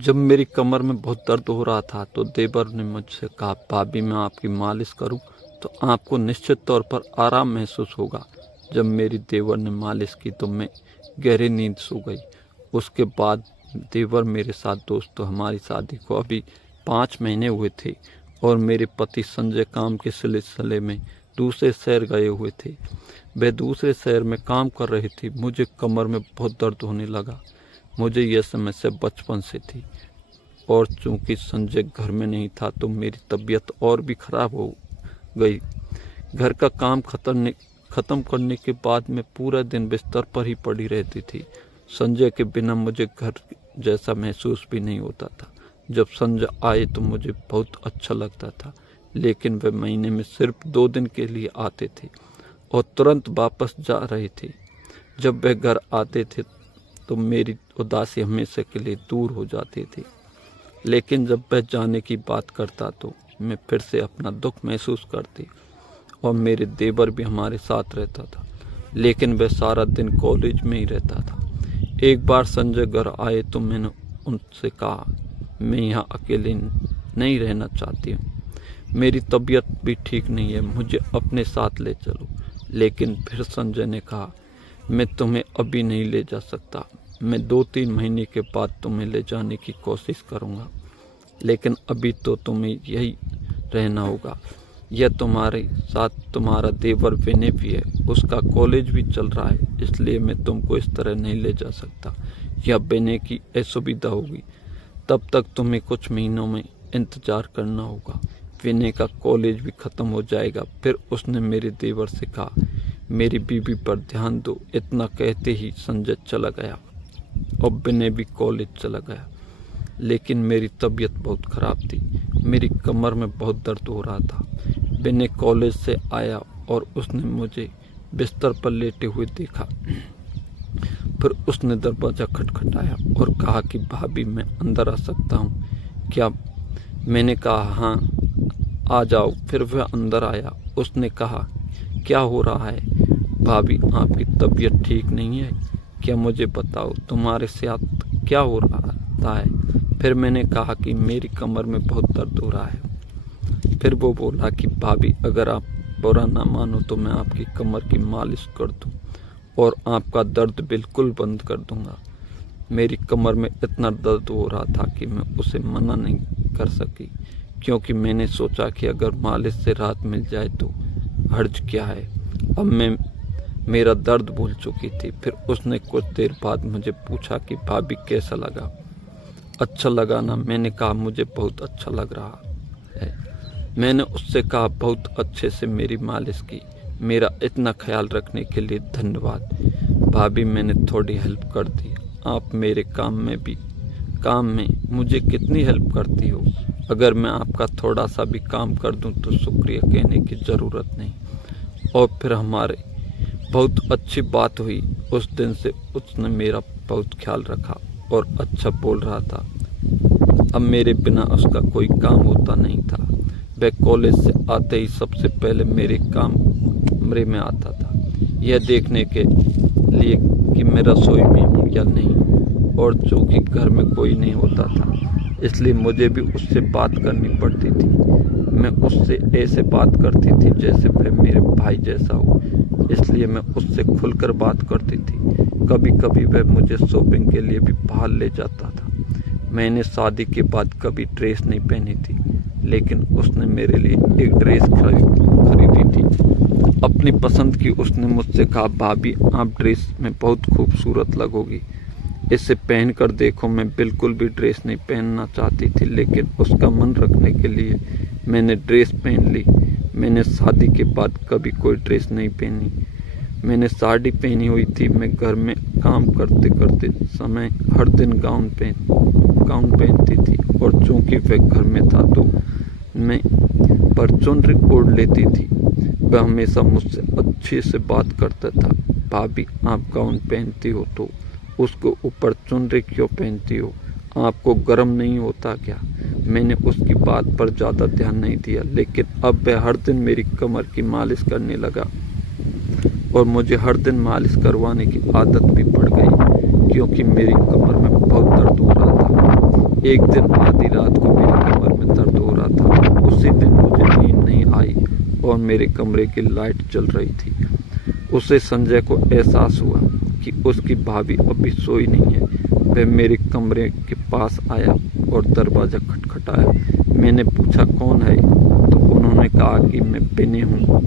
जब मेरी कमर में बहुत दर्द हो रहा था तो देवर ने मुझसे कहा, भाभी मैं आपकी मालिश करूं तो आपको निश्चित तौर पर आराम महसूस होगा। जब मेरी देवर ने मालिश की तो मैं गहरी नींद सो गई। उसके बाद देवर मेरे साथ दोस्त, तो हमारी शादी को अभी 5 महीने हुए थे और मेरे पति संजय काम के सिलसिले में दूसरे शहर गए हुए थे। वह दूसरे शहर में काम कर रही थी। मुझे कमर में बहुत दर्द होने लगा। मुझे यह समस्या बचपन से थी और चूंकि संजय घर में नहीं था तो मेरी तबीयत और भी खराब हो गई। घर का काम खत्म करने के बाद मैं पूरा दिन बिस्तर पर ही पड़ी रहती थी। संजय के बिना मुझे घर जैसा महसूस भी नहीं होता था। जब संजय आए तो मुझे बहुत अच्छा लगता था, लेकिन वे महीने में सिर्फ 2 दिन के लिए आते थे और तुरंत वापस जा रहे थे। जब वे घर आते थे तो मेरी उदासी हमेशा के लिए दूर हो जाती थी, लेकिन जब वह जाने की बात करता तो मैं फिर से अपना दुख महसूस करती। और मेरे देवर भी हमारे साथ रहता था, लेकिन वह सारा दिन कॉलेज में ही रहता था। एक बार संजय घर आए तो मैंने उनसे कहा, मैं यहाँ अकेले नहीं रहना चाहती हूँ, मेरी तबीयत भी ठीक नहीं है, मुझे अपने साथ ले चलो। लेकिन फिर संजय ने कहा, मैं तुम्हें अभी नहीं ले जा सकता, मैं 2-3 महीने के बाद तुम्हें ले जाने की कोशिश करूँगा, लेकिन अभी तो तुम्हें यही रहना होगा। यह तुम्हारे साथ तुम्हारा देवर विनय भी है, उसका कॉलेज भी चल रहा है, इसलिए मैं तुमको इस तरह नहीं ले जा सकता। यह विनय की असुविधा होगी, तब तक तुम्हें कुछ महीनों में इंतजार करना होगा। विनय का कॉलेज भी ख़त्म हो जाएगा। फिर उसने मेरे देवर से कहा, मेरी बीवी पर ध्यान दो। इतना कहते ही संजय चला गया और विनय भी कॉलेज चला गया। लेकिन मेरी तबीयत बहुत ख़राब थी, मेरी कमर में बहुत दर्द हो रहा था। विनय कॉलेज से आया और उसने मुझे बिस्तर पर लेटे हुए देखा। फिर उसने दरवाज़ा खटखटाया और कहा कि भाभी मैं अंदर आ सकता हूँ क्या? मैंने कहा हाँ आ जाओ। फिर वह अंदर आया। उसने कहा, क्या हो रहा है भाभी, आपकी तबीयत ठीक नहीं है क्या? मुझे बताओ तुम्हारे साथ क्या हो रहा है? फिर मैंने कहा कि मेरी कमर में बहुत दर्द हो रहा है। फिर वो बोला कि भाभी अगर आप बुरा ना मानो तो मैं आपकी कमर की मालिश कर दूं और आपका दर्द बिल्कुल बंद कर दूंगा। मेरी कमर में इतना दर्द हो रहा था कि मैं उसे मना नहीं कर सकी, क्योंकि मैंने सोचा कि अगर मालिश से राहत मिल जाए तो हर्ज क्या है। अब मैं मेरा दर्द भूल चुकी थी। फिर उसने कुछ देर बाद मुझे पूछा कि भाभी कैसा लगा? अच्छा लगा ना? मैंने कहा मुझे बहुत अच्छा लग रहा है। मैंने उससे कहा, बहुत अच्छे से मेरी मालिश की, मेरा इतना ख्याल रखने के लिए धन्यवाद भाभी, मैंने थोड़ी हेल्प कर दी। आप मेरे काम में मुझे कितनी हेल्प करती हो। अगर मैं आपका थोड़ा सा भी काम कर दूं तो शुक्रिया कहने की ज़रूरत नहीं। और फिर हमारे बहुत अच्छी बात हुई। उस दिन से उसने मेरा बहुत ख्याल रखा और अच्छा बोल रहा था। अब मेरे बिना उसका कोई काम होता नहीं था। वह कॉलेज से आते ही सबसे पहले मेरे कमरे में आता था, यह देखने के लिए कि मैं रसोई में हूँ या नहीं। और चूँकि घर में कोई नहीं होता था, इसलिए मुझे भी उससे बात करनी पड़ती थी। मैं उससे ऐसे बात करती थी जैसे वह मेरे भाई जैसा हो, इसलिए मैं उससे खुलकर बात करती थी। कभी कभी वह मुझे शॉपिंग के लिए भी बाहर ले जाता था। मैंने शादी के बाद कभी ड्रेस नहीं पहनी थी, लेकिन उसने मेरे लिए एक ड्रेस खरीदी थी, अपनी पसंद की। उसने मुझसे कहा, भाभी आप ड्रेस में बहुत खूबसूरत लगोगी, इसे पहन कर देखो। मैं बिल्कुल भी ड्रेस नहीं पहनना चाहती थी, लेकिन उसका मन रखने के लिए मैंने ड्रेस पहन ली। मैंने शादी के बाद कभी कोई ड्रेस नहीं पहनी, मैंने साड़ी पहनी हुई थी। मैं घर में काम करते करते समय हर दिन गाउन पहनती थी, और चूंकि वह घर में था तो मैं परचून ओढ़ लेती थी। वह हमेशा मुझसे अच्छे से बात करता था, भाभी आप गाउन पहनती हो तो उसको ऊपर चुनरी क्यों पहनती हो? आपको गर्म नहीं होता क्या? मैंने उसकी बात पर ज़्यादा ध्यान नहीं दिया, लेकिन अब वह हर दिन मेरी कमर की मालिश करने लगा और मुझे हर दिन मालिश करवाने की आदत भी पड़ गई, क्योंकि मेरी कमर में बहुत दर्द हो रहा था। एक दिन आधी रात को मेरी कमर में दर्द हो रहा था। उसी दिन मुझे नींद नहीं आई और मेरे कमरे की लाइट जल रही थी। उसे संजय को एहसास हुआ कि उसकी भाभी अभी सोई नहीं है। वह मेरे कमरे के पास आया और दरवाज़ा खटखटाया। मैंने पूछा कौन है, तो उन्होंने कहा कि मैं बिनी हूँ।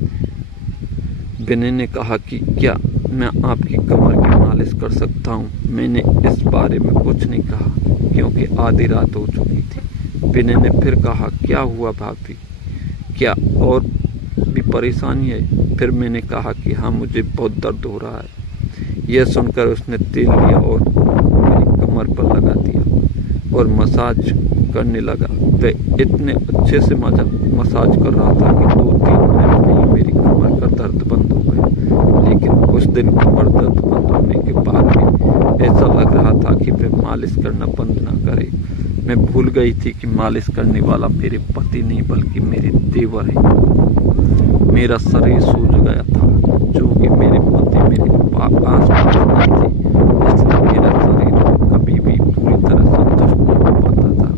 बिनी ने कहा कि क्या मैं आपकी कमर की मालिश कर सकता हूँ। मैंने इस बारे में कुछ नहीं कहा क्योंकि आधी रात हो चुकी थी। बिनी ने फिर कहा क्या हुआ भाभी, क्या और भी परेशानी है। फिर मैंने कहा कि हाँ मुझे बहुत दर्द हो रहा है। यह सुनकर उसने तेल लिया और मेरी कमर पर लगा दिया और मसाज करने लगा। वह इतने अच्छे से मसाज कर रहा था कि 2-3 मिनट में ही मेरी कमर का दर्द बंद हो गया। लेकिन उस दिन कमर दर्द बंद होने के बाद भी ऐसा लग रहा था कि वह मालिश करना बंद ना करे। मैं भूल गई थी कि मालिश करने वाला मेरे पति नहीं बल्कि मेरे देवर है। मेरा शरीर सूझ गया था, जो कि मेरे पति मेरे आस पास नहीं थे, इसलिए मेरा शरीर कभी भी पूरी तरह संतुष्ट नहीं हो पाता था।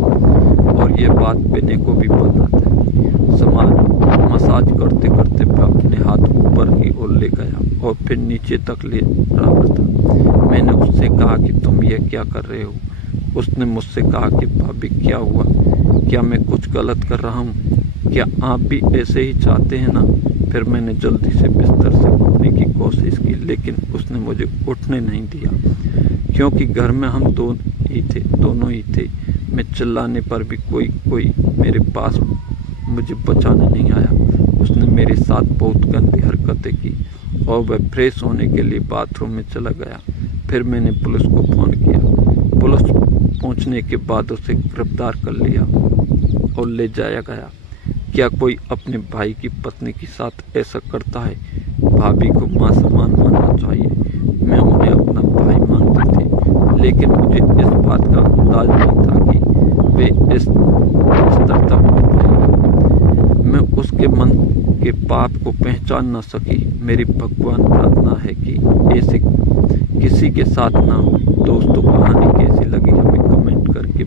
और ये बात बिनी को भी पता था। मसाज करते करते मैं अपने हाथ ऊपर की ओर ले गया और फिर नीचे तक ले रहा था। मैंने उससे कहा कि तुम ये क्या कर रहे हो। उसने मुझसे कहा कि भाभी क्या हुआ, क्या मैं कुछ गलत कर रहा हूँ, क्या आप भी ऐसे ही चाहते हैं ना। फिर मैंने जल्दी से बिस्तर से उठने की कोशिश की, लेकिन उसने मुझे उठने नहीं दिया क्योंकि घर में हम दोनों ही थे। मैं चिल्लाने पर भी कोई मेरे पास मुझे बचाने नहीं आया। उसने मेरे साथ बहुत गंदी हरकतें की और वह फ्रेश होने के लिए बाथरूम में चला गया। फिर मैंने पुलिस को फ़ोन किया। पुलिस पहुंचने के बाद उसे गिरफ्तार कर लिया और ले जाया गया। क्या कोई अपने भाई की पत्नी के साथ ऐसा करता है। भाभी को मां समान मानना चाहिए। मैं उन्हें अपना भाई मानती थी, लेकिन मुझे इस बात का अंदाज नहीं था कि वे इस स्तर तक पहुंच जाएंगे। मैं उसके मन के पाप को पहचान न सकी। मेरी भगवान प्रार्थना है कि ऐसे किसी के साथ ना हो। दोस्तों, कहानी कैसी लगी हमें कमेंट करके